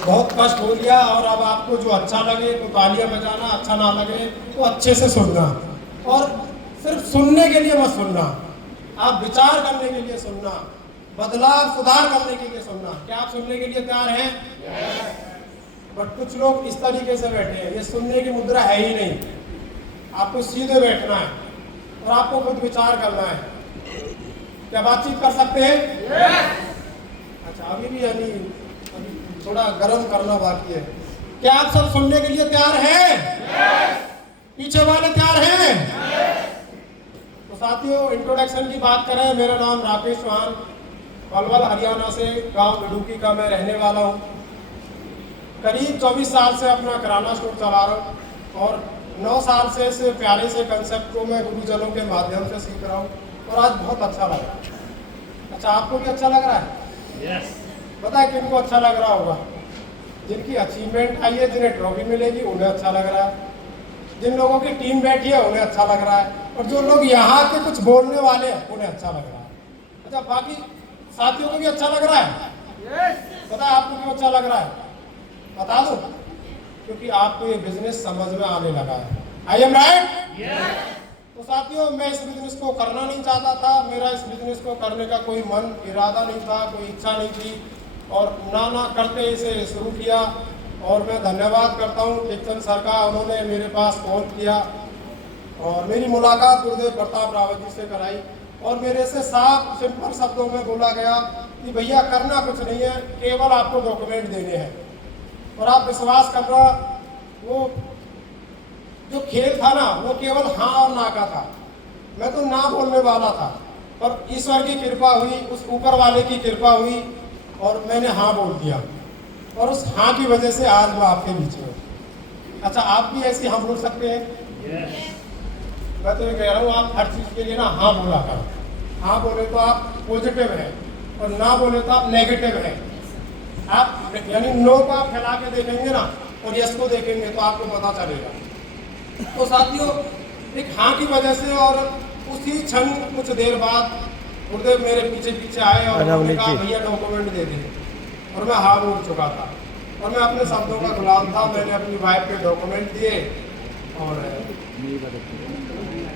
बहुत कष्ट हो लिया, और अब आपको जो अच्छा लगे तो तालियां बजाना, अच्छा ना लगे तो अच्छे से सुनना, और सिर्फ सुनने के लिए मत सुनना, आप विचार करने के लिए सुनना, बदलाव सुधार करने के लिए सुनना। क्या आप सुनने के लिए तैयार हैं? बट कुछ लोग इस तरीके से बैठे हैं, ये सुनने की मुद्रा है ही नहीं। आपको सीधे बैठना है और आपको खुद विचार करना है। क्या बातचीत कर सकते हैं? अच्छा, अभी भी यानी अभी थोड़ा गर्म करना बाकी है। क्या आप सब सुनने के लिए तैयार हैं? पीछे वाले तैयार हैं? तो साथियों, इंट्रोडक्शन की बात करें, मेरा नाम राकेश चौहान, पलवल हरियाणा से, गांव गडुकी का मैं रहने वाला हूं। करीब 24 साल से अपना किराना स्टोर चला रहा हूं, और 9 साल से इस प्यारे से कंसेप्ट को मैं गुरुजनों के माध्यम से सीख रहा हूं, और आज बहुत अच्छा लग रहा है। अच्छा, आपको भी अच्छा लग रहा है? यस। पता है किनको अच्छा लग रहा होगा? जिनकी अचीवमेंट आई है, जिन्हें ट्रॉफी मिलेगी, उन्हें अच्छा लग रहा है। जिन लोगों की टीम बैठी है उन्हें अच्छा लग रहा है, और जो लोग यहाँ के कुछ बोलने वाले हैं उन्हें अच्छा लग रहा है। अच्छा, बाकी साथियों को भी अच्छा लग रहा है? पता है आपको क्यों अच्छा लग रहा है? बता दो, क्योंकि आपको ये बिजनेस समझ में आने लगा है। I am right? तो साथियों, मैं इस बिजनेस को करना नहीं चाहता था, मेरा इस बिजनेस को करने का कोई मन इरादा नहीं था, कोई इच्छा नहीं थी, और ना करते इसे शुरू किया। और मैं धन्यवाद करता हूँ टेकचंद सर का, उन्होंने मेरे पास कॉल किया और मेरी मुलाकात गुरुदेव प्रताप रावत जी से कराई, और मेरे से साफ सिंपल शब्दों में बोला गया कि भैया करना कुछ नहीं है, केवल आपको डॉक्यूमेंट देने हैं। और आप विश्वास करना, वो जो खेल था ना, वो केवल हाँ और ना का था। मैं तो ना बोलने वाला था, पर ईश्वर की कृपा हुई, उस ऊपर वाले की कृपा हुई, और मैंने हाँ बोल दिया, और उस हाँ की वजह से आज मैं आपके बीच में। अच्छा, आप भी ऐसी हाँ बोल सकते हैं? मैं तो ये कह रहा हूँ, आप हर चीज़ के लिए ना हाँ बोला करो। हाँ बोले तो आप पॉजिटिव हैं, और ना बोले तो आप नेगेटिव हैं। आप यानी नो को आप फैला के देखेंगे ना, और यस को देखेंगे तो आपको पता चलेगा। तो साथियों, एक हाँ की वजह से, और उसी क्षण कुछ देर बाद गुरुदेव मेरे पीछे पीछे आए और उन्होंने कहा भैया डॉक्यूमेंट दे दे, और मैं हाँ बोल चुका था, और मैं अपने शब्दों का गुलाम था। मैंने अपनी वाइफ के डॉक्यूमेंट दिए, और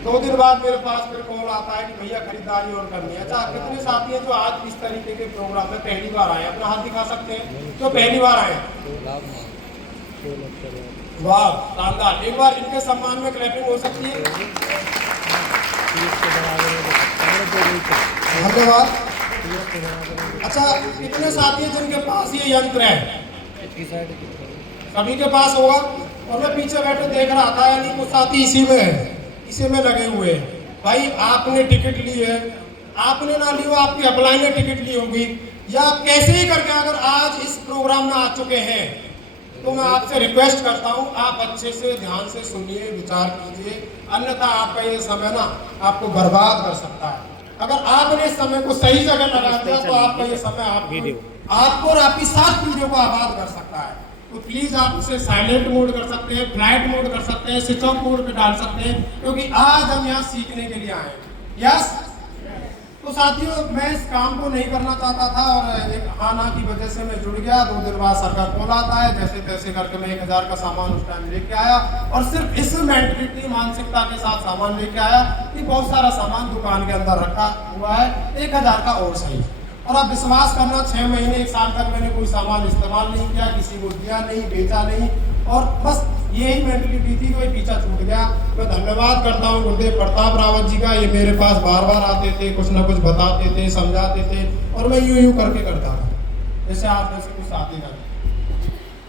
2 दिन बाद मेरे पास फिर कॉल आता है कि भैया खरीदारी और करनी है। अच्छा, कितने साथी हैं जो आज इस तरीके के प्रोग्राम में पहली बार आए? अपना हाथ दिखा सकते हैं जो पहली बार आए? वाह, शानदार। एक बार इनके सम्मान में क्लैपिंग हो सकती है? धन्यवाद। अच्छा, कितने साथी हैं जिनके पास ये यंत्र है? सभी के पास होगा। और मैं पीछे बैठे देख रहा था, यानी कुछ साथी इसी में है, इसी में लगे हुए हैं। भाई, आपने टिकट ली है, आपने ना ली हो, आपकी अपलाइन ने टिकट ली होगी, या आप कैसे ही करके अगर आज इस प्रोग्राम में आ चुके हैं, तो मैं आपसे रिक्वेस्ट करता हूं, आप अच्छे से ध्यान से सुनिए, विचार कीजिए, अन्यथा आपका ये समय ना आपको बर्बाद कर सकता है। अगर आपने इस समय को सही जगह लगा दिया तो आपका ये समय आपको और आपकी 7 पीढ़ियों को आबाद कर सकता है। तो प्लीज आप उसे साइलेंट मोड कर सकते हैं, फ्लाइट मोड कर सकते हैं, स्विच ऑफ मोड पे डाल सकते हैं, क्योंकि आज हम यहाँ सीखने के लिए आए हैं। यस। तो साथियों, मैं इस काम को नहीं करना चाहता था, और एक हाँ ना की वजह से मैं जुड़ गया। 2 दिन बाद सरकार कॉल आता है, जैसे तैसे करके मैं 1000 का सामान उस टाइम लेके आया, और सिर्फ इस मेंटलिटी, मानसिकता के साथ सामान लेके आया कि बहुत सारा सामान दुकान के अंदर रखा हुआ है, 1000 का और सही। और आप विश्वास करना, 6 महीने 1 साल तक मैंने कोई सामान इस्तेमाल नहीं किया, किसी को दिया नहीं, बेचा नहीं, और बस यही मेंटलिटी थी, कोई पीछा छूट गया। मैं धन्यवाद करता हूँ गुरुदेव प्रताप रावत जी का, ये मेरे पास बार बार आते थे, कुछ ना कुछ बताते थे, समझाते थे, और मैं यूं करके करता था, जैसे आप जैसे कुछ आते जाते।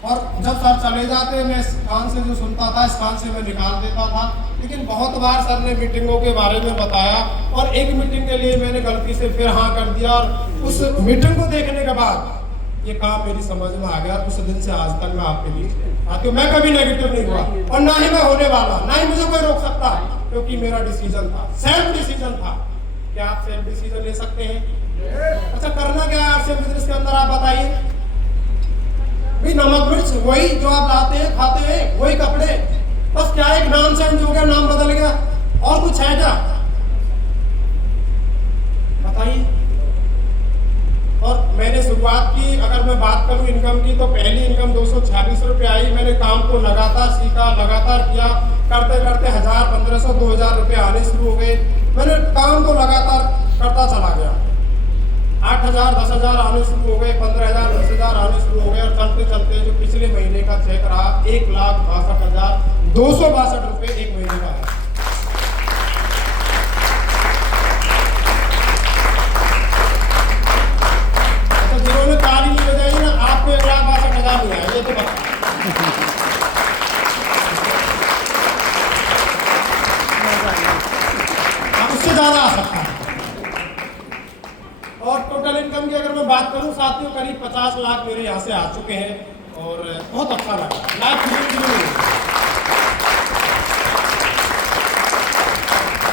और जब सर चले जाते, मैं इस कान से जो सुनता था, इस कान से मैं निकाल देता था। लेकिन बहुत बार सर ने मीटिंगों के बारे में बताया, और एक मीटिंग के लिए मैंने गलती से फिर हाँ कर दिया, और उस मीटिंग को देखने के बाद ये काम मेरी समझ में आ गया। उस दिन से आज तक मैं आपके लिए आती हूँ। मैं कभी नेगेटिव नहीं हुआ, और ना ही मैं होने वाला, ना ही मुझे कोई रोक सकता, क्योंकि मेरा डिसीजन था, सेल्फ डिसीजन था। क्या आप सेल्फ डिसीजन ले सकते हैं? अच्छा, करना क्या है आपसे बिजनेस के अंदर, आप बताइए। भाई, नमक मिर्च वही जो आप लाते हैं, खाते हैं, वही कपड़े, बस क्या एक नाम चेंज हो गया, नाम बदल गया, और कुछ है क्या? बताइए। और मैंने शुरुआत की, अगर मैं बात करूं इनकम की, तो पहली इनकम 246 रुपये आई। मैंने काम को लगातार सीखा, लगातार किया, करते करते 1000, 1500, 2000 रुपये आने शुरू हो गए। मैंने काम को लगातार करता चला गया, 8000, 10000 आने शुरू हो गए, 15000, 10000 आने शुरू हो गए। और चलते चलते जो पिछले महीने का चेक रहा 1,62,262 रुपये एक महीने का है। जिन्होंने ताली नहीं बजाई ना, आपको 1,62,000 नहीं आया, ये तो बता। उससे ज्यादा आ सकता है। और टोटल इनकम की अगर मैं बात करूं साथियों, करीब 50 लाख मेरे यहाँ से आ चुके हैं और बहुत अच्छा लगा। लाइफ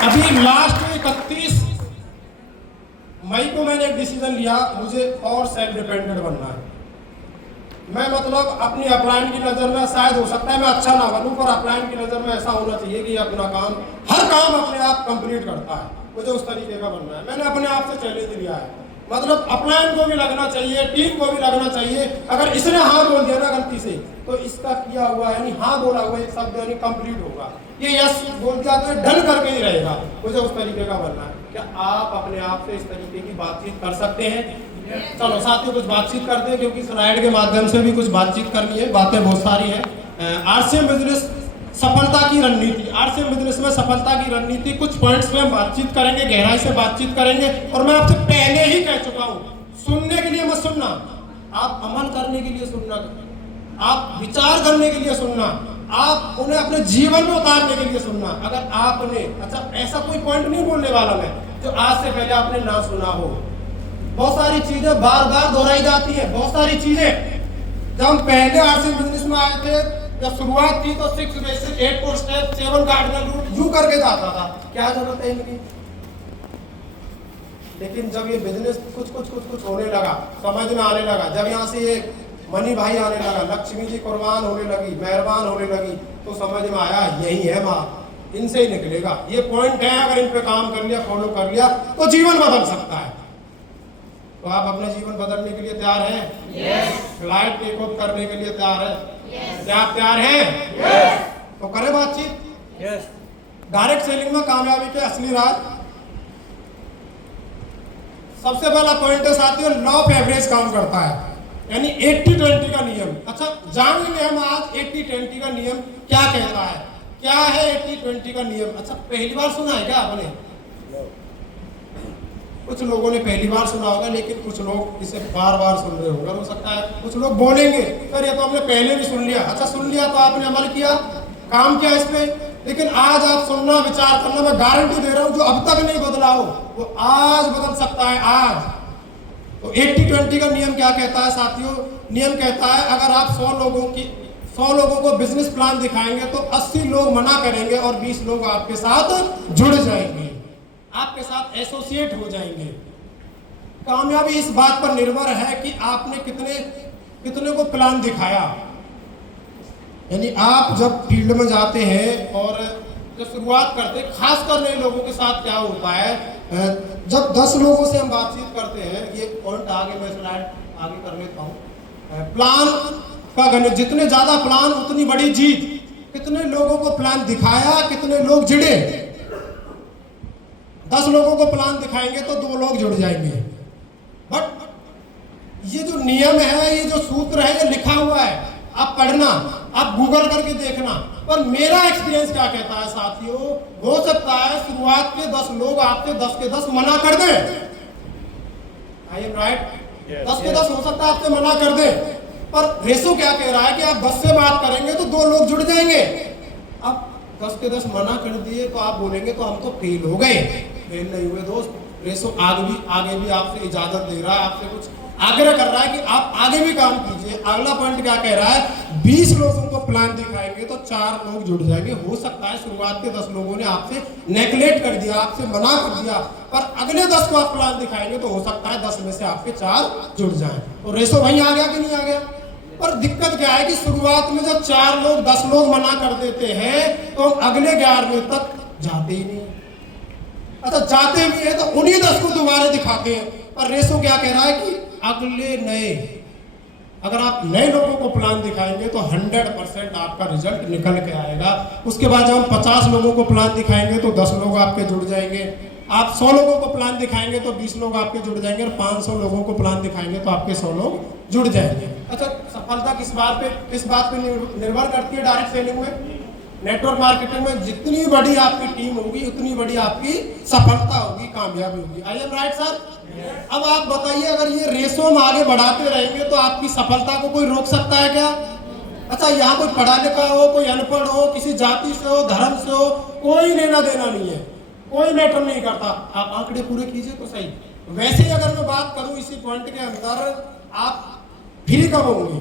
अभी लास्ट 31 मई को मैंने एक डिसीजन लिया, मुझे और सेल्फ डिपेंडेंट बनना है। मैं मतलब अपनी अपलाइन की नज़र में शायद हो सकता है मैं अच्छा ना बनूं, पर अपलाइन की नज़र में ऐसा होना चाहिए कि अपना काम, हर काम अपने आप कंप्लीट करता है। मुझे उस तरीके का बनना है। मैंने अपने आप से चैलेंज लिया है, मतलब अपलाइन को भी लगना चाहिए, टीम को भी लगना चाहिए। अगर इसने हाँ बोल दिया ना गलती से, तो इसका किया हुआ यानी हाँ बोला हुआ एक शब्द यानी कंप्लीट होगा। ये यस बोल दिया तो डन करके ही रहेगा। मुझे उस तरीके का बनना है। क्या आप अपने आप से इस तरीके की बातचीत कर सकते हैं? चलो साथियों कुछ बातचीत करते हैं, क्योंकि स्लाइड के माध्यम से भी कुछ बातचीत करनी है। बातें बहुत सारी हैं। आरसीएम बिजनेस सफलता की रणनीति, आरसीएम बिजनेस में सफलता की रणनीति, कुछ पॉइंट्स पे हम बातचीत करेंगे, गहराई से बातचीत करेंगे। और मैं आपसे पहले ही कह चुका हूं, सुनने के लिए मत सुनना, आप अमल करने के लिए सुनना, आप विचार करने के लिए सुनना, आप उन्हें अपने जीवन में उतारने के लिए सुनना। अगर आपने, अच्छा ऐसा कोई पॉइंट नहीं बोलने वाला मैं जो आज से पहले आपने ना सुना हो। बहुत सारी चीजें बार बार दोहराई जाती है, बहुत सारी चीजें। जब हम पहले आरसीएम बिजनेस में आए थे, जब शुरुआत थी, तो 6 basic, 8 core step, 7 cardinal root यूं करके जाता था। क्या जरूरत है इनकी? लेकिन जब ये बिजनेस कुछ होने लगा, समझ में आने लगा, जब यहाँ से ये मनी भाई आने लगा, लक्ष्मी जी कुर्बान होने लगी, मेहरबान होने लगी, तो समझ में आया यही है माँ, इनसे ही निकलेगा। ये पॉइंट है, अगर इन पे काम कर लिया, फॉलो कर लिया, तो जीवन बदल सकता है। तो आप अपना जीवन बदलने के लिए तैयार हैं? यस। लाइफ टेक ऑफ करने के लिए तैयार है? यस। क्या आप तैयार हैं? यस। तो करें बातचीत? यस। डायरेक्ट सेलिंग में कामयाबी के असली राज। सबसे पहला पॉइंट है साथियों, लॉ ऑफ एवरेज काम करता है, यानी 80-20 का नियम। अच्छा जानेंगे हम आज 80-20 का नियम क्या कहता है। क्या है 80-20 का नियम? अच्छा पहली बार सुना है क्या आपने? कुछ लोगों ने पहली बार सुना होगा, लेकिन कुछ लोग इसे बार बार सुन रहे होंगे। हो सकता है कुछ लोग बोलेंगे सर ये तो हमने पहले भी सुन लिया। अच्छा सुन लिया तो आपने अमल किया, काम किया इस पे, लेकिन आज आप सुनना, विचार करना, मैं गारंटी दे रहा हूं जो अब तक नहीं बदला हो वो आज बदल सकता है, आज। तो 80-20 का नियम क्या कहता है साथियों? नियम कहता है अगर आप 100 लोगों को बिजनेस प्लान दिखाएंगे तो 80 लोग मना करेंगे और 20 लोग आपके साथ जुड़ जाएंगे, आपके साथ एसोसिएट हो जाएंगे। कामयाबी इस बात पर निर्भर है कि आपने कितने को प्लान दिखाया। यानी आप जब फील्ड में जाते हैं और जब शुरुआत करते हैं, खासकर नए लोगों के साथ क्या होता है, जब 10 लोगों से हम बातचीत करते हैं, ये पॉइंट आगे मैं स्लाइड आगे कर लेता हूँ। प्लान का गणित, जितने ज्यादा प्लान उतनी बड़ी जीत। कितने लोगों को प्लान दिखाया, कितने लोग जुड़े। 10 लोगों को प्लान दिखाएंगे तो 2 लोग जुड़ जाएंगे। बट ये जो नियम है, ये जो सूत्र है, ये लिखा हुआ है, आप पढ़ना, आप गूगल करके देखना। पर मेरा एक्सपीरियंस क्या कहता है साथियों, हो सकता है शुरुआत के 10 लोग आपसे 10 के 10 मना कर दें। I am right? 10 के 10 हो सकता है आपसे मना कर दे, पर रेशो क्या कह रहा है कि आप 10 से बात करेंगे तो 2 लोग जुड़ जाएंगे। अब 10 के 10 मना कर दिए तो आप बोलेंगे तो हम तो फेल हो गए। फेल नहीं हुए दोस्त, रेशो आगे भी आपसे इजाजत दे रहा है, आपसे कुछ आग्रह कर रहा है कि आप आगे भी काम कीजिए। अगला पॉइंट क्या कह रहा है, 20 लोगों को प्लान दिखाएंगे तो 4 लोग जुड़ जाएंगे। हो सकता है शुरुआत के 10 लोगों ने आपसे नेगलेक्ट कर दिया, आपसे मना कर दिया, पर अगले 10 को आप प्लान दिखाएंगे तो हो सकता है 10 में से आपके 4 जुड़ जाएं। तो रेशो वहीं आ गया कि नहीं आ गया? पर दिक्कत क्या है कि शुरुआत में जब 4 लोग 10 लोग मना कर देते हैं तो हम अगले 11वें तक जाते ही नहीं। अच्छा जाते भी है तो उन्हीं 10 को दोबारा दिखाते हैं। पर रेशो क्या कह रहा है कि अगले नए, अगर आप नए लोगों को प्लान दिखाएंगे तो 100% आपका रिजल्ट निकल के आएगा। उसके बाद जब हम 50 लोगों को प्लान दिखाएंगे तो 10 लोग आपके जुड़ जाएंगे। आप 100 लोगों को प्लान दिखाएंगे तो 20 लोग आपके जुड़ जाएंगे, और 500 लोगों को प्लान दिखाएंगे तो आपके 100 लोग जुड़ जाएंगे। अच्छा, सफलता किस बात पे निर्भर करती है डायरेक्ट सेलिंग में? नेटवर्क मार्केटिंग में जितनी बड़ी आपकी टीम होगी उतनी बड़ी आपकी सफलता होगी, कामयाबी होगी। I am right sir? अब आप बताइए, अगर ये रेशो हम आगे बढ़ाते रहेंगे तो आपकी सफलता को कोई रोक सकता है क्या? अच्छा, यहाँ कोई पढ़ा लिखा हो, कोई अनपढ़ हो, किसी जाति से हो, धर्म से हो, कोई लेना देना नहीं है, कोई मैटर नहीं करता। आप आंकड़े पूरे कीजिए तो सही। वैसे ही अगर मैं बात करूं इसी पॉइंट के अंदर, आप फ्री कब होंगे?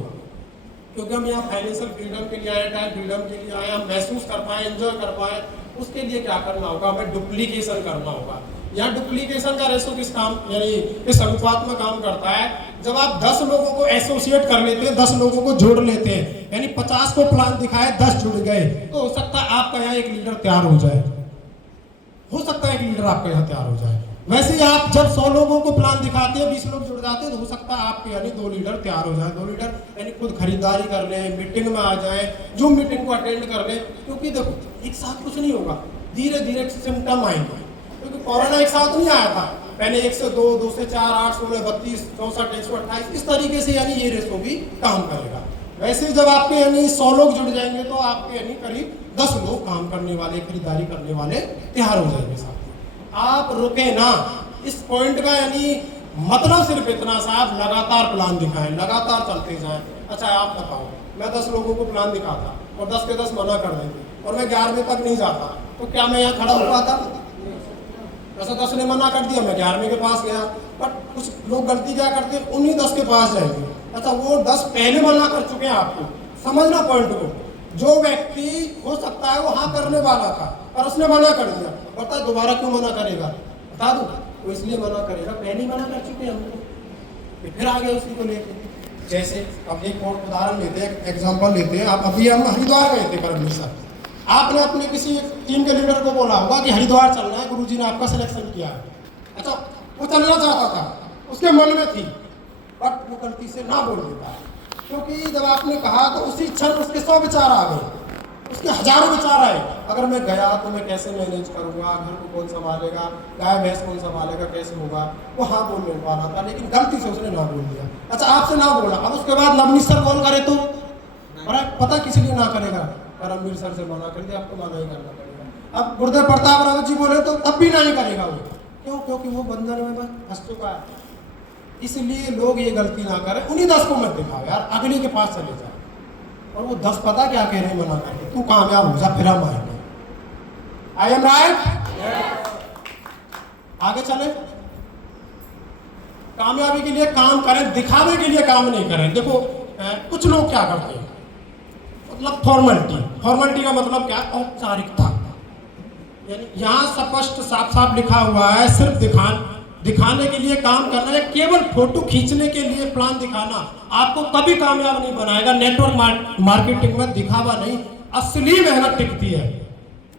क्योंकि हम यहाँ फाइनेंशियल फ्रीडम के लिए आए, टाइम फ्रीडम के लिए आए, हम महसूस कर पाए, एंजॉय कर पाए। उसके लिए क्या करना होगा? हमें डुप्लीकेशन करना होगा। यहाँ डुप्लीकेशन का रेशो किस काम, यानी किस अनुपात में काम करता है? जब आप 10 लोगों को एसोसिएट कर लेते हैं, 10 लोगों को जोड़ लेते हैं, यानी 50 को प्लान दिखाए, 10 जुड़ गए, तो हो सकता है आपका यहाँ एक लीडर तैयार हो जाए। हो सकता है एक लीडर आपका यहाँ तैयार हो जाए। वैसे ही आप जब 100 लोगों को प्लान दिखाते हैं, 20 लोग जुड़ जाते हैं, तो हो सकता है आपके यानी 2 लीडर तैयार हो जाए। 2 लीडर यानी खुद खरीदारी कर ले, मीटिंग में आ जाए, जूम मीटिंग को अटेंड कर ले। क्योंकि देखो, एक साथ कुछ नहीं होगा, धीरे धीरे सिम्टम आएंगे। क्योंकि कोरोना एक साथ नहीं आया था, पहले 1 से 2, 2 से 4, 8, 16, 32, 64, 128, इस तरीके से यानी ये रेशो भी काम करेगा। वैसे जब आपके यानी 100 लोग जुड़ जाएंगे तो आपके यानी करीब 10 लोग काम करने वाले, खरीदारी करने वाले तैयार हो जाएंगे। साथ आप रुके ना, इस पॉइंट का यानी मतलब सिर्फ इतना सा, आप लगातार प्लान दिखाएं, लगातार चलते जाएं। अच्छा, आप बताओ, मैं 10 लोगों को प्लान दिखाता और 10 के 10 मना कर देंगे और मैं 11वें तक नहीं जाता, तो क्या मैं यहाँ खड़ा हो पाता? जैसे 10 ने मना कर दिया, मैं 11वें के पास गया। बट कुछ लोग गलती क्या करते हैं, उन्हीं 10 के पास जाएंगे। अच्छा, वो 10 पहले मना कर चुके हैं आपको, समझना पॉइंट को। जो व्यक्ति हो सकता है वो हाँ करने वाला था और उसने मना कर दिया, बता दोबारा क्यों मना करेगा? बता दो, वो इसलिए मना करेगा, पहले ही मना कर चुके हैं हमको, फिर आ गए उसी को लेकर। जैसे अब एक और उदाहरण लेते हैं, एग्जांपल लेते हैं। आप अभी हम हरिद्वार गए थे परमवीर सर, आपने अपने किसी टीम के लीडर को बोला होगा कि हरिद्वार चलना है, गुरुजी ने आपका सिलेक्शन किया। अच्छा, वो चलना चाहता था, उसके मन में थी, बट वो गलती से ना बोल देता, क्योंकि जब आपने कहा तो उसी क्षण उसके 100 विचार आ गए, उसके हजारों विचार आए। अगर मैं गया तो मैं कैसे मैनेज करूंगा, घर को कौन संभालेगा, गाय भैंस कौन संभालेगा, कैसे होगा? वो हाँ बोलने वाला था, लेकिन गलती से उसने ना बोल दिया। अच्छा, आपसे ना बोला, अब उसके बाद नवनीत सर कॉल करे तो पता किस लिए ना करेगा? परमवीर सर से मना कर दिया, आपको मना ही करना पड़ेगा। अब गुरुदेव प्रताप रावत जी बोले तो तब भी नहीं करेगा वो। क्यों? क्योंकि वो बंधन में फंस चुका है। इसलिए लोग ये गलती ना करें, उन्हीं 10 को मत दिखाओ यार, अगले के पास चले जाओ और वो 10 पता क्या कह रहे हैं मना करके, तू कामयाब हो जा, फिर हम आएंगे। I am right? आगे चले। कामयाबी के लिए काम करें, दिखावे के लिए काम नहीं करें। देखो कुछ लोग क्या करते हैं, मतलब फॉर्मेलिटी का मतलब क्या? औपचारिकता। यानी यहाँ स्पष्ट साफ साफ लिखा हुआ है, सिर्फ दिखाने के लिए काम करना है, केवल फोटो खींचने के लिए प्लान दिखाना आपको कभी कामयाब नहीं बनाएगा। नेटवर्क मार्केटिंग में दिखावा नहीं, असली मेहनत टिकती है।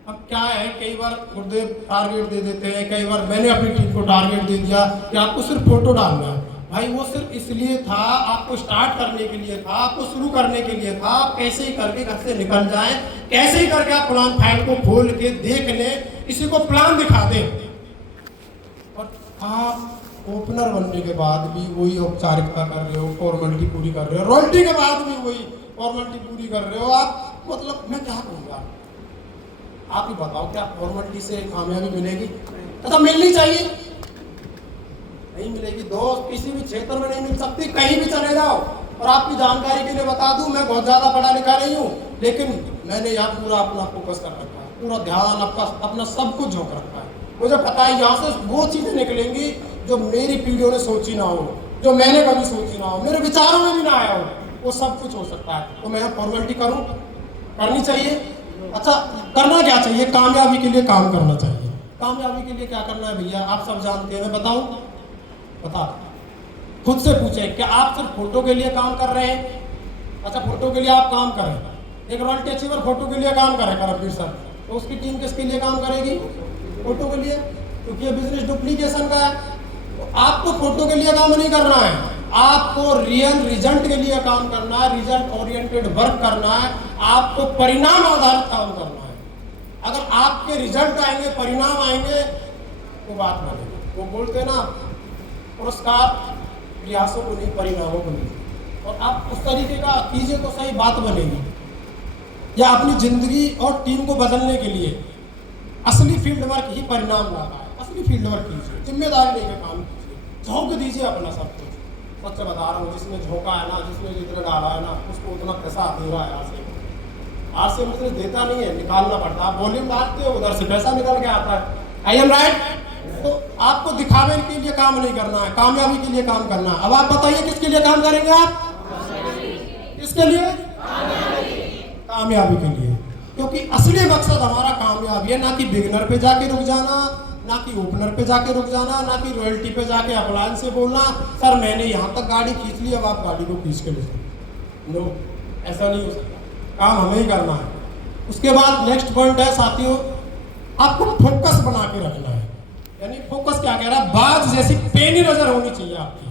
अब क्या है, कई बार गुरुदेव टारगेट दे देते हैं, कई बार मैंने अपनी टीम को टारगेट दे दिया कि आपको सिर्फ फोटो डालना है। भाई वो सिर्फ इसलिए था, आपको स्टार्ट करने के लिए था, आपको शुरू करने के लिए था। आप कैसे ही करके घर से निकल जाएं, कैसे ही करके आप प्लान फाइल को खोल के देख लें, किसी को प्लान दिखा दें। आप ओपनर बनने के बाद भी वही औपचारिकता कर रहे हो, फॉर्मेलिटी पूरी कर रहे हो, रॉयल्टी के बाद भी वही फॉर्मेलिटी पूरी कर रहे हो। आप मतलब मैं क्या कहूँगा, आप ही बताओ, क्या फॉर्मेलिटी से कामयाबी मिलेगी? अच्छा, मिलनी चाहिए, नहीं मिलेगी दोस्त, किसी भी क्षेत्र में नहीं मिल सकती। कहीं भी चले जाओ। और आपकी जानकारी के लिए बता दूं, मैं बहुत ज़्यादा पढ़ा लिखा नहीं हूँ, लेकिन मैंने यहाँ पूरा अपना फोकस कर रखा है, पूरा ध्यान अपना सब कुछ झोंक रखा है। मुझे पता है यहाँ से वो चीज़ें निकलेंगी जो मेरी पीढ़ियों ने सोची ना हो, जो मैंने कभी सोची ना हो, मेरे विचारों में भी ना आया हो, वो सब कुछ हो सकता है। तो मैं फॉर्मेलिटी करूँ, करनी चाहिए। अच्छा, करना क्या चाहिए? कामयाबी के लिए काम करना चाहिए। कामयाबी के लिए क्या करना है भैया, आप सब जानते हैं, मैं बताऊँ? बता, खुद से पूछें, क्या आप सिर्फ फोटो के लिए काम कर रहे हैं? अच्छा, फोटो के लिए आप काम करें, एक रॉयल्टी अचीवर फोटो के लिए काम करे परमवीर सर, तो उसकी टीम किसके लिए काम करेगी? फोटो के लिए, क्योंकि ये बिजनेस डुप्लीकेशन का है। तो आपको फोटो के लिए काम नहीं करना है, आपको रियल रिजल्ट के लिए काम करना है, रिजल्ट ओरिएंटेड वर्क करना है, आपको परिणाम आधारित काम करना है। अगर आपके रिजल्ट आएंगे, परिणाम आएंगे तो बात बनेगी। वो बोलते ना पुरस्कार प्रयासों को नहीं, परिणामों को नहीं। और आप उस तरीके का कीजिए तो सही बात बनेगी। या अपनी जिंदगी और टीम को बदलने के लिए असली फील्ड वर्क ही परिणाम लाता है। असली फील्ड वर्क कीजिए, जिम्मेदारी लेकर काम कीजिए, झोंक दीजिए अपना सब कुछ। सच बता रहा हूँ, जिसने झोंका है ना, जिसने जितना डाला है ना, उसको उतना पैसा दे रहा है। आज से मतलब देता नहीं है, निकालना पड़ता है। आप वॉल्यूम डालते हो, उधर से पैसा निकल के आता है। I am right? तो आपको दिखावे के लिए काम नहीं करना है, कामयाबी के लिए काम करना है। अब आप बताइए किसके लिए काम करेंगे आप? किसके लिए? कामयाबी के लिए। क्योंकि असली मकसद हमारा कामयाबी है, ना कि बिगनर पे जाके रुक जाना, ना कि ओपनर पे जाके रुक जाना, ना कि रॉयल्टी पे जाके अप्लायंस से बोलना सर मैंने यहाँ तक गाड़ी खींच ली, अब आप गाड़ी को खींच के ले सकते। नो, ऐसा नहीं हो सकता। काम हमें ही करना है। उसके बाद नेक्स्ट पॉइंट है साथियों, आपको फोकस बना के रखना है। यानी फोकस क्या कह रहा है? बाज जैसी पेनी नजर होनी चाहिए आपकी।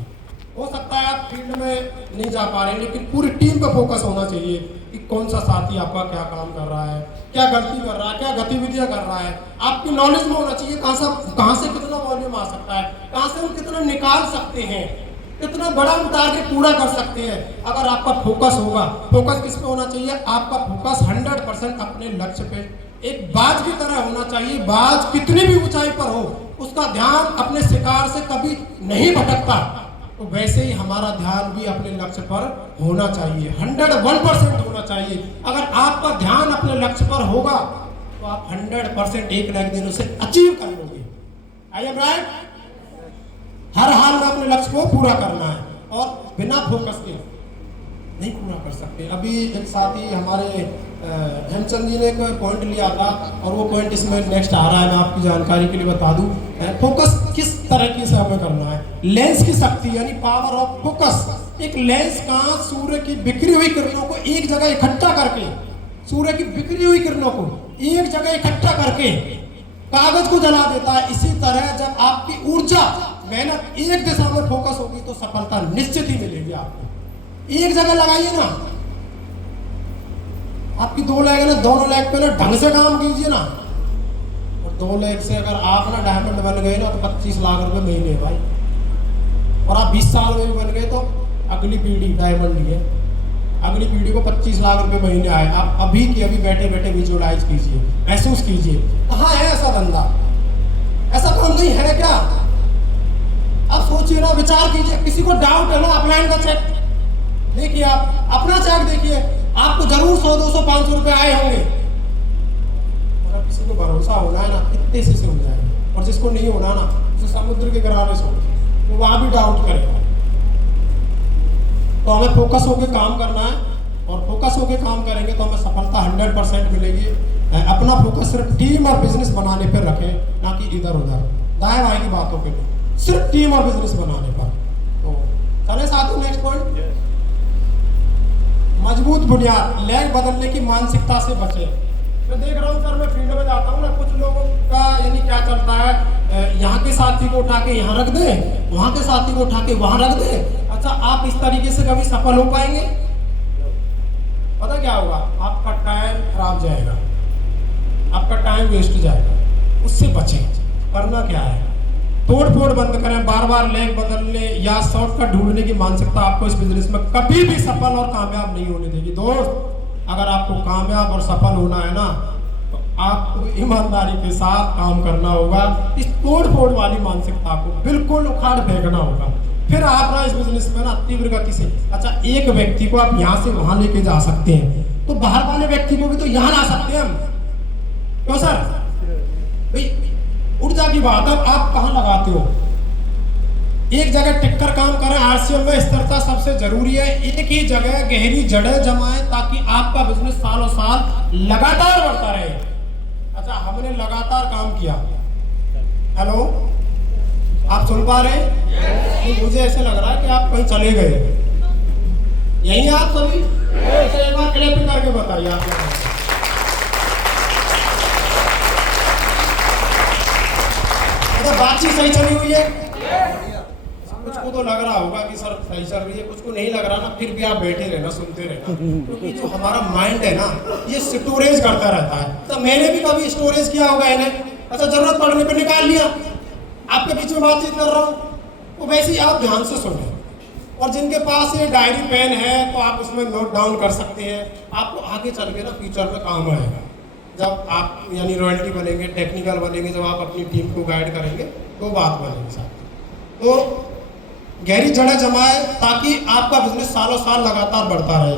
हो सकता है आप फील्ड में नहीं जा पा रहे, लेकिन पूरी टीम पे फोकस होना चाहिए कि कौन सा साथी आपका क्या काम कर रहा है, क्या गलती कर रहा है, क्या गतिविधियां कर रहा है। आपकी नॉलेज में होना चाहिए कहाँ से कितना वॉल्यूम आ सकता है, कहाँ से हम कितना निकाल सकते हैं, कितना बड़ा हम टारगेट पूरा कर सकते हैं। अगर आपका फोकस होगा, फोकस किस पे होना चाहिए? आपका फोकस 100% अपने लक्ष्य पे एक बाज की तरह होना चाहिए। बाज कितनी भी ऊंचाई पर हो, उसका ध्यान अपने शिकार से कभी नहीं भटकता। तो वैसे ही हमारा ध्यान भी अपने लक्ष्य पर होना चाहिए, 101% होना चाहिए। अगर आपका ध्यान अपने लक्ष्य पर होगा तो आप 100% एक ना एक दिन उसे अचीव कर लोगे। I am right? हर हाल में अपने लक्ष्य को पूरा करना है और बिना फोकस के नहीं पूरा कर सकते। अभी एक साथी हमारे हेमचंद जी ने एक पॉइंट लिया था और वो पॉइंट इसमें नेक्स्ट आ रहा है, मैं आपकी जानकारी के लिए बता दूं। फोकस किस तरीके से हमें करना है? लेंस की शक्ति यानी पावर ऑफ फोकस। एक लेंस का सूर्य की बिखरी हुई किरणों को एक जगह इकट्ठा करके, सूर्य की बिखरी हुई किरणों को एक जगह इकट्ठा करके कागज को जला देता है। इसी तरह जब आपकी ऊर्जा, मेहनत एक दिशा में फोकस होगी तो सफलता निश्चित ही मिलेगी आपको। एक जगह लगाइए ना, आपकी 2 लेग है ना, दोनों लेग पे ना ढंग से काम कीजिए ना। और 2 लेग से अगर आप ना डायमंड बन गए ना तो 25 लाख रुपए महीने भाई। और आप 20 साल में भी बन गए तो अगली पीढ़ी डायमंड ही है। अगली पीढ़ी को 25 लाख रुपए महीने आए। आप अभी की अभी बैठे बैठे विजुअलाइज कीजिए, महसूस कीजिए। कहाँ है ऐसा धंधा? ऐसा काम नहीं है क्या? अब सोचिए ना, विचार कीजिए। किसी को डाउट है ना, अपलाइन का चेक देखिए, आप अपना चेक देखिए, आपको जरूर 100, 200, 500 रुपए आए होंगे। और किसी को भरोसा होना है ना, इतने से हो जाएगा। और जिसको नहीं होना ना, उसे समुद्र के किनारे छोड़ तो वहां भी डाउट करेगा। तो हमें फोकस होकर काम करना है और फोकस होकर काम करेंगे तो हमें सफलता 100% मिलेगी। अपना फोकस सिर्फ टीम और बिजनेस बनाने पर रखें, ना कि इधर उधर दाएं बाएं की बातों पे नहीं, सिर्फ टीम और बिजनेस बनाने पर। तो चले साथियों, नेक्स्ट पॉइंट, मजबूत बुनियाद। लेग बदलने की मानसिकता से बचे। मैं देख रहा हूँ सर, मैं फील्ड में जाता हूँ ना, कुछ लोगों का यानी क्या चलता है, यहाँ के साथी को उठा के यहाँ रख दे, वहाँ के साथी को उठा के वहाँ रख दे। अच्छा, आप इस तरीके से कभी सफल हो पाएंगे? पता क्या होगा? आपका टाइम खराब जाएगा, आपका टाइम वेस्ट जाएगा। उससे बचें। करना क्या है? तोड़ फोड़ बंद करें। बार बार लेग बदलने या शॉर्टकट ढूंढने की मानसिकता आपको इस बिजनेस में कभी भी सफल और कामयाब नहीं होने देगी। दोस्त, अगर आपको कामयाब और सफल होना है ना, तो आपको ईमानदारी के साथ काम करना होगा। इस तोड़ फोड़ वाली मानसिकता को बिल्कुल उखाड़ फेंकना होगा। फिर आप ना इस बिजनेस में ना तीव्र गति से, अच्छा एक व्यक्ति को आप यहाँ से वहां लेके जा सकते हैं, तो बाहर वाले व्यक्ति को भी तो यहाँ ला सकते हैं हम। क्यों सर? भाई ऊर्जा की बात है, आप कहाँ लगाते हो? एक जगह टिककर काम करें। आरसीएम में स्थिरता सबसे जरूरी है। एक ही जगह गहरी जड़ें जमाएं ताकि आपका बिजनेस सालों साल लगातार बढ़ता रहे। अच्छा, हमने लगातार काम किया। हेलो, आप सुन पा रहे हैं? तो मुझे ऐसे लग रहा है कि आप कहीं चले गए। यही आप सभी एक बार क्लैपिंग करके बताइए आप। बातचीत सही चली हुई है? कुछ को तो लग रहा होगा कि सर सही चल रही है, कुछ को नहीं लग रहा ना, फिर भी आप बैठे रहना, सुनते रहना, क्योंकि जो हमारा माइंड है ना ये स्टोरेज करता रहता है। तो मैंने भी कभी स्टोरेज किया होगा इन्हें, अच्छा जरूरत पड़ने पर निकाल लिया, आपके बीच में बातचीत कर रहा हूँ, तो वैसे ही आप ध्यान से सुने। और जिनके पास ये डायरी पेन है तो आप उसमें नोट डाउन कर सकते हैं, आपको आगे चल के ना फ्यूचर में काम आएगा। जब आप यानी रॉयल्टी बनेंगे, टेक्निकल बनेंगे, जब आप अपनी टीम को गाइड करेंगे तो बात बनेगी साथ। तो गहरी जड़ें जमाए ताकि आपका बिजनेस सालों साल लगातार बढ़ता रहे।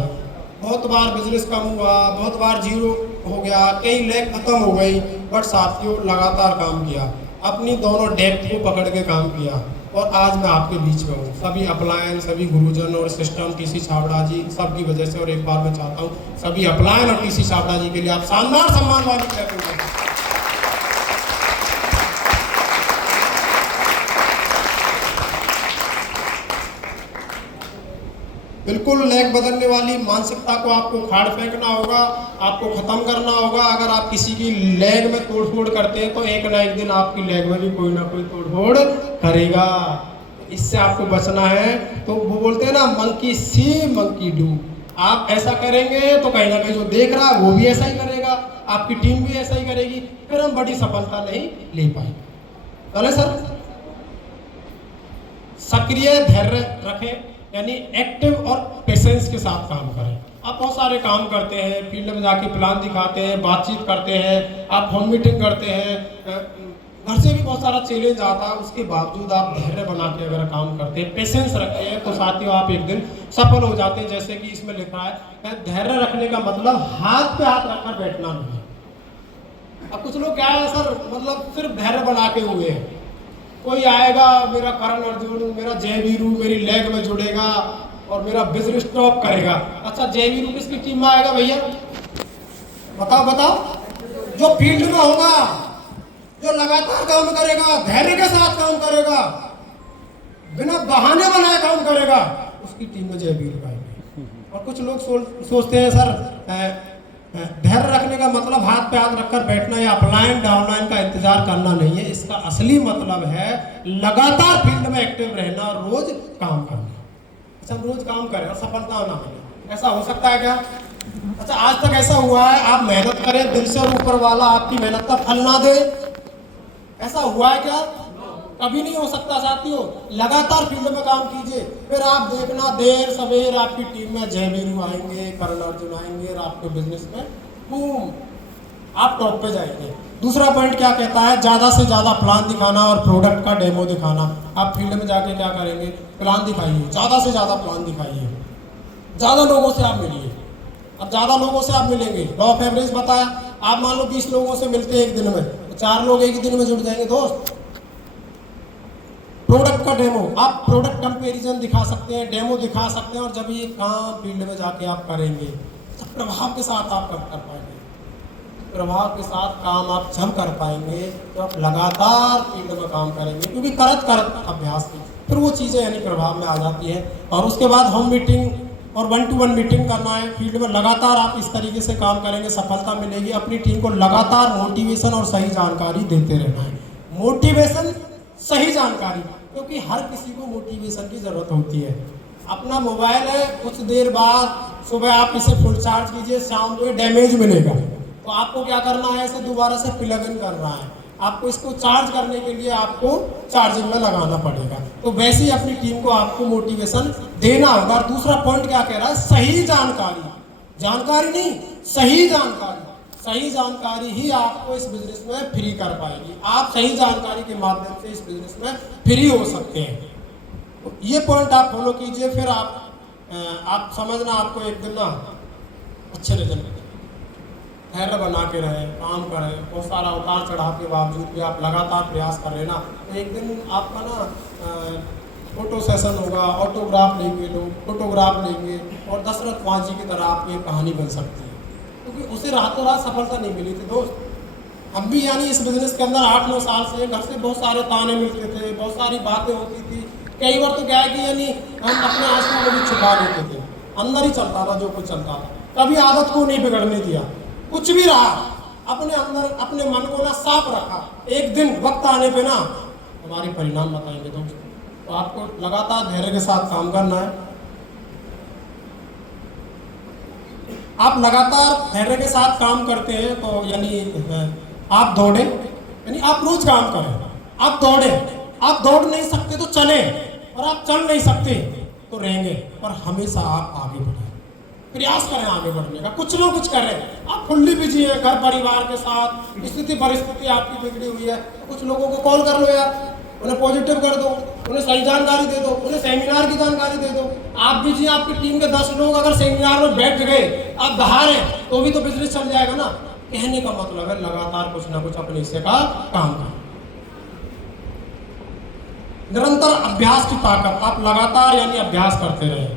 बहुत बार बिजनेस कम हुआ, बहुत बार जीरो हो गया, कई लेग खत्म हो गई, बट साथियों लगातार काम किया, अपनी दोनों डेप्थ को पकड़ के काम किया, और आज मैं आपके बीच में हूँ। सभी अपलायन, सभी गुरुजन और सिस्टम, टीसी छाबड़ा जी, सबकी वजह से। और एक बार मैं चाहता हूँ सभी अपलायन और टीसी छाबड़ा जी के लिए आप शानदार सम्मान वाली क्लैपिंग करें। बिल्कुल लेग बदलने वाली मानसिकता को आपको खाड़ फेंकना होगा, आपको खत्म करना होगा। अगर आप किसी की लेग में तोड़फोड़ करते हैं तो एक ना एक दिन आपकी लेग में भी कोई ना कोई तोड़फोड़ करेगा। इससे आपको बचना है। तो वो बोलते हैं ना, मंकी सी मंकी डू। आप ऐसा करेंगे तो कहीं ना कहीं जो देख रहा है वो भी ऐसा ही करेगा, आपकी टीम भी ऐसा ही करेगी, फिर हम बड़ी सफलता नहीं ले पाएंगे। चले सर, सक्रिय धैर्य रखें, यानी एक्टिव और पेशेंस के साथ काम करें। आप बहुत सारे काम करते हैं, फील्ड में जाके प्लान दिखाते हैं, बातचीत करते हैं, आप होम मीटिंग करते हैं, घर से भी बहुत सारा चैलेंज आता है, उसके बावजूद आप धैर्य बना के अगर काम करते हैं, पेशेंस रखते हैं, तो साथियों आप एक दिन सफल हो जाते हैं। जैसे कि इसमें लिखा है, धैर्य रखने का मतलब हाथ पे हाथ रखकर बैठना नहीं है। अब कुछ लोग क्या है सर, मतलब सिर्फ धैर्य बना के हुए हैं, कोई आएगा मेरा करण अर्जुन, मेरा जयवीरू मेरी लेग में जुड़ेगा और मेरा बिजनेस टॉप करेगा। अच्छा जयवीरू किसकी टीम में आएगा भैया, बताओ बताओ? जो फील्ड में होगा, जो लगातार काम करेगा, धैर्य के साथ काम करेगा, बिना बहाने बनाए काम करेगा, उसकी टीम में जयवीरू आएगी। और कुछ लोग सोचते हैं सर धैर्य रखने का मतलब हाथ पे हाथ रखकर बैठना या अपलाइन डाउनलाइन का इंतजार करना नहीं है। इसका असली मतलब है लगातार फील्ड में एक्टिव रहना और रोज काम करना। अच्छा रोज काम करें और सफलता ना मिले, ऐसा हो सकता है क्या? अच्छा आज तक ऐसा हुआ है आप मेहनत करें दिल से और ऊपर वाला आपकी मेहनत का फल ना दे, ऐसा हुआ है क्या? कभी नहीं हो सकता साथियों। लगातार फील्ड में काम कीजिए, फिर आप देखना देर सवेर आपकी टीम में जयवीरू आएंगे, करण अर्जुन आएंगे और आपके बिजनेस में बूम आप टॉप पे जाएंगे। दूसरा पॉइंट क्या कहता है, ज़्यादा से ज़्यादा प्लान दिखाना और प्रोडक्ट का डेमो दिखाना। आप फील्ड में जाके क्या करेंगे, प्लान दिखाइए, ज़्यादा से ज़्यादा प्लान दिखाइए, ज़्यादा लोगों से आप मिलिए। अब ज़्यादा लोगों से आप मिलेंगे, लॉ ऑफ एवरेज बताया, आप मान लो 20 लोगों से मिलते हैं एक दिन में, तो 4 लोग एक ही दिन में जुड़ जाएंगे दोस्त। प्रोडक्ट का डेमो, आप प्रोडक्ट कंपैरिजन दिखा सकते हैं, डेमो दिखा सकते हैं, और जब ये काम फील्ड में जाके आप करेंगे तो प्रभाव के साथ आप कर पाएंगे। प्रभाव के साथ काम आप जब कर पाएंगे तो आप लगातार फील्ड में काम करेंगे, क्योंकि करत करत अभ्यास की फिर वो चीज़ें यानी प्रभाव में आ जाती है। और उसके बाद होम मीटिंग और 1-to-1 मीटिंग करना है फील्ड में। लगातार आप इस तरीके से काम करेंगे, सफलता मिलेगी। अपनी टीम को लगातार मोटिवेशन और सही जानकारी देते रहना है। मोटिवेशन, सही जानकारी, क्योंकि हर किसी को मोटिवेशन की ज़रूरत होती है। अपना मोबाइल है, कुछ देर बाद सुबह आप इसे फुल चार्ज कीजिए, शाम को डैमेज मिलेगा, तो आपको क्या करना है, इसे दोबारा से प्लग इन करना है। आपको इसको चार्ज करने के लिए आपको चार्जिंग में लगाना पड़ेगा। तो वैसे ही अपनी टीम को आपको मोटिवेशन देना होगा। और दूसरा पॉइंट क्या कह रहा है, सही जानकारी, जानकारी नहीं सही जानकारी। सही जानकारी ही आपको इस बिजनेस में फ्री कर पाएगी। आप सही जानकारी के माध्यम से इस बिजनेस में फ्री हो सकते हैं। तो ये पॉइंट आप फॉलो कीजिए, फिर आप समझना आपको एक दिन ना अच्छे रिजल्ट मिलेंगे। धैर्य बना के रहें, काम करें, बहुत सारा उतार चढ़ाव के बावजूद भी आप लगातार प्रयास कर रहे ना, तो एक दिन आपका ना फोटो सेशन होगा, ऑटोग्राफ लेंगे लोग, फोटोग्राफ लेंगे, और दशरथ वाजी की तरह आपकी एक कहानी बन सकती है। क्योंकि उसे रातों रात सफलता नहीं मिली थी दोस्त। हम भी यानी इस बिजनेस के अंदर 8-9 साल से घर से बहुत सारे ताने मिलते थे, बहुत सारी बातें होती थी। कई बार तो क्या है कि यानी हम अपने आंसू को भी छुपा लेते थे, अंदर ही चलता था जो कुछ चलता था। कभी आदत को नहीं बिगड़ने दिया, कुछ भी रहा अपने अंदर अपने मन को ना साफ रखा। एक दिन वक्त आने पे ना हमारे परिणाम बताएंगे दोस्त। तो आपको लगातार धैर्य के साथ काम करना है। आप लगातार धैर्य के साथ काम करते हैं तो यानी आप दौड़े, यानी आप रोज काम करें, आप दौड़े, आप दौड़ नहीं सकते तो चले, और आप चल नहीं सकते तो रहेंगे, पर हमेशा आप आगे बढ़ें, प्रयास करें आगे बढ़ने का, कुछ ना कुछ करें। आप फुल्ली बिजी हैं घर परिवार के साथ, स्थिति परिस्थिति आपकी बिगड़ी हुई है, कुछ लोगों को कॉल कर लो यार, उन्हें पॉजिटिव कर दो, उन्हें सही जानकारी दे दो, उन्हें सेमिनार की जानकारी दे दो। आप बिजी, आपकी टीम के 10 लोग अगर सेमिनार में बैठ गए, आप बाहर हैं, तो भी तो बिजनेस चल जाएगा ना। कहने का मतलब है लगातार कुछ ना कुछ अपने हिस्से का काम करें। निरंतर अभ्यास की ताकत, आप लगातार यानी अभ्यास करते रहें,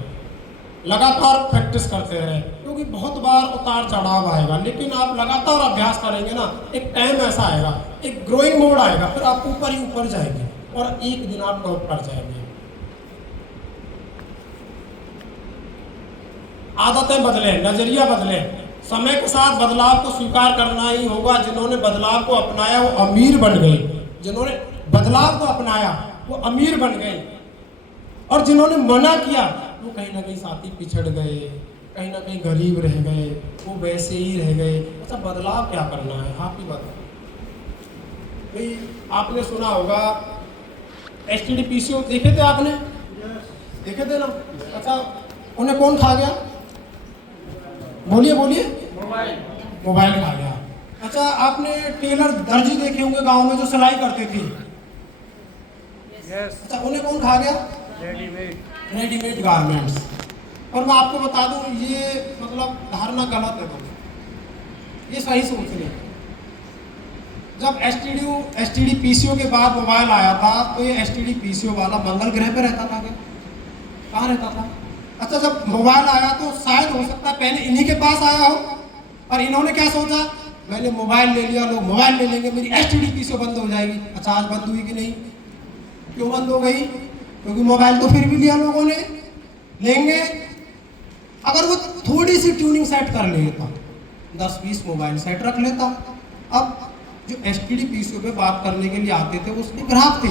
लगातार प्रैक्टिस करते रहें, क्योंकि बहुत बार उतार चढ़ाव आएगा, लेकिन आप लगातार अभ्यास करेंगे ना, एक टाइम ऐसा आएगा, एक ग्रोइंग मोड आएगा, फिर आप ऊपर ही ऊपर जाएंगे और एक दिन आप टॉप पर जाएंगे। आदतें बदले, नजरिया बदले, समय के साथ बदलाव को स्वीकार करना ही होगा। जिन्होंने बदलाव को अपनाया वो अमीर बन गए, जिन्होंने बदलाव को अपनाया वो अमीर बन गए, और जिन्होंने मना किया वो कहीं ना कहीं साथी पिछड़ गए, कहीं ना कहीं गरीब रह गए, वो वैसे ही रह गए। अच्छा, बदलाव क्या करना है, आप ही बताओ भाई। आपने सुना होगा एसटीडी पीसीओ, देखे थे आपने? देखे थे ना? अच्छा, उन्हें कौन खा गया? बोलिए बोलिए। मोबाइल खा गया। अच्छा, आपने टेलर दर्जी देखे होंगे गांव में जो सिलाई करते थे? अच्छा, उन्हें कौन खा गया? Readymade garments. और मैं आपको बता दूं, ये मतलब धारणा गलत है, तो ये सही सोच नहीं। जब एसटीडी पीसीओ के बाद मोबाइल आया था, तो ये एसटीडी पीसीओ वाला मंगल ग्रह पे रहता था क्या? कहाँ रहता था? अच्छा, जब मोबाइल आया तो शायद हो सकता है पहले इन्हीं के पास आया हो, और इन्होंने क्या सोचा, मैंने मोबाइल ले लिया, लोग मोबाइल ले लेंगे, मेरी एसटीडी पीसीओ बंद हो जाएगी। अच्छा, आज बंद हुई कि नहीं? क्यों बंद हो गई? क्योंकि मोबाइल तो फिर भी लिया लोगों ने। लेंगे, अगर वो थोड़ी सी ट्यूनिंग सेट कर लेता, 10-20 मोबाइल सेट रख लेता। अब जो एसटीडी पीसीओ पे बात करने के लिए आते थे वो उसके ग्राहक थे,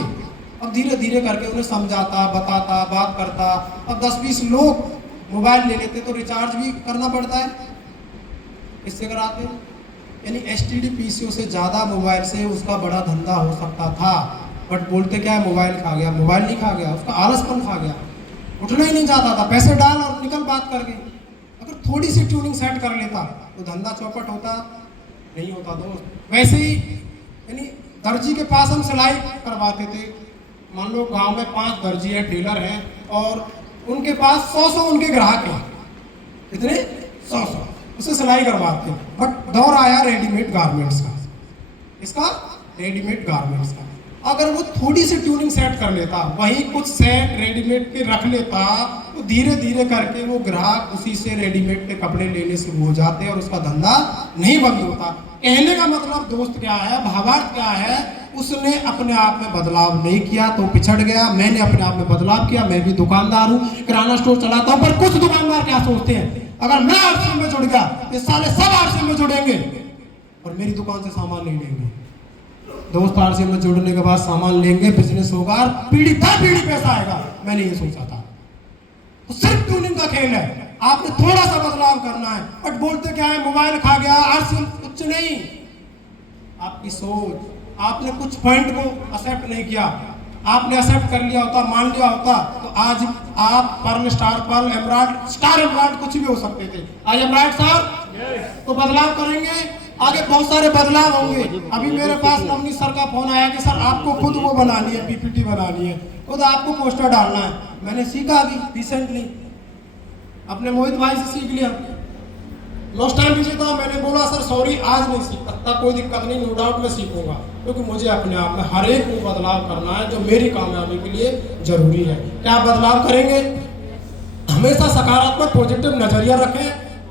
अब धीरे धीरे करके उन्हें समझाता, बताता, बात करता, अब 10-20 लोग मोबाइल ले लेते तो रिचार्ज भी करना पड़ता है, इससे कराते। यानी एसटीडी पीसीओ से ज़्यादा मोबाइल से उसका बड़ा धंधा हो सकता था, बट बोलते क्या है, मोबाइल खा गया। मोबाइल नहीं खा गया, उसका आलसपन खा गया, उठना ही नहीं चाहता था, पैसे डाल और निकल बात करके। अगर थोड़ी सी ट्यूनिंग सेट कर लेता तो धंधा चौपट होता नहीं होता दोस्त। वैसे ही यानी दर्जी के पास हम सिलाई करवाते थे, मान लो गांव में 5 दर्जी है, टेलर हैं, और उनके पास 100 उनके ग्राहक हैं। कितने? 100 उससे सिलाई करवाते हैं। बट दौर आया रेडीमेड गारमेंट्स का, इसका रेडीमेड गारमेंट्स का। अगर वो थोड़ी सी ट्यूनिंग सेट कर लेता, वही कुछ सेट रेडीमेड के रख लेता, तो धीरे धीरे करके वो ग्राहक उसी से रेडीमेड के कपड़े लेने शुरू हो जाते और उसका धंधा नहीं बंद होता। कहने का मतलब दोस्त क्या है, भावार्थ क्या है, उसने अपने आप में बदलाव नहीं किया तो पिछड़ गया। मैंने अपने आप में बदलाव किया, मैं भी दुकानदार हूँ, किराना स्टोर चलाता हूँ, पर कुछ दुकानदार क्या सोचते हैं, अगर मैं आरसीएम में जुड़ गया तो साले सब आरसीएम में जुड़ेंगे और मेरी दुकान से सामान नहीं लेंगे। दोस्त, आरसीएम में जुड़ने के बाद सामान लेंगे, बिजनेस होगा, पीढ़ी दर पीढ़ी पैसा आएगा। मैंने ये सोचा था। तो सिर्फ ट्यूनिंग का खेल है, आपने थोड़ा सा बदलाव करना है। बट बोलते क्या है, मोबाइल खा गया, आरसीएम, कुछ नहीं। आपकी सोच, आपने कुछ पॉइंट को एक्सेप्ट नहीं किया। आपने एक्सेप्ट कर लिया होता, मान लिया होता, तो आज आप pearl, star pearl, emerald, star emerald कुछ भी हो सकते थे। आज एमराल्ड साहब तो बदलाव करेंगे, आगे बहुत सारे बदलाव होंगे। अभी मेरे पास नवनीत सर का फोन आया कि सर आपको खुद वो बनानी है, पीपीटी बनानी है, खुद आपको पोस्टर डालना है। मैंने सीखा अभी रिसेंटली, अपने मोहित भाई से सीख लिया। लॉस्ट टाइम बिजी था, मैंने बोला सर सॉरी आज नहीं सीख सकता, कोई दिक्कत नहीं, नो डाउट मैं सीखूंगा, क्योंकि मुझे अपने आप में हर एक वो बदलाव करना है जो मेरी कामयाबी के लिए जरूरी है। क्या बदलाव करेंगे? हमेशा सकारात्मक पॉजिटिव नजरिया रखें।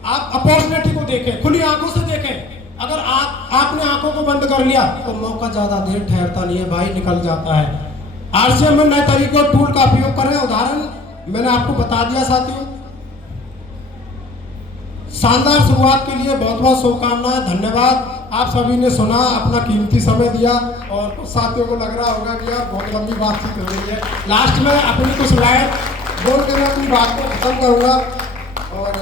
आप अपॉर्चुनिटी को देखें, खुली आंखों से देखें। अगर आपने आंखों को बंद कर लिया तो मौका ज्यादा देर ठहरता नहीं है भाई, निकल जाता है। आरसीएम में नए तरीके और टूल का उपयोग करें। उदाहरण मैंने आपको बता दिया साथियों। शानदार शुरुआत के लिए बहुत बहुत शुभकामनाएं, धन्यवाद। आप सभी ने सुना, अपना कीमती समय दिया और कुछ साथियों को लग रहा होगा कि यार बहुत लंबी बातचीत हो रही है। लास्ट में अपनी कुछ लाइन बोल के मैं अपनी बात को खत्म करूँगा और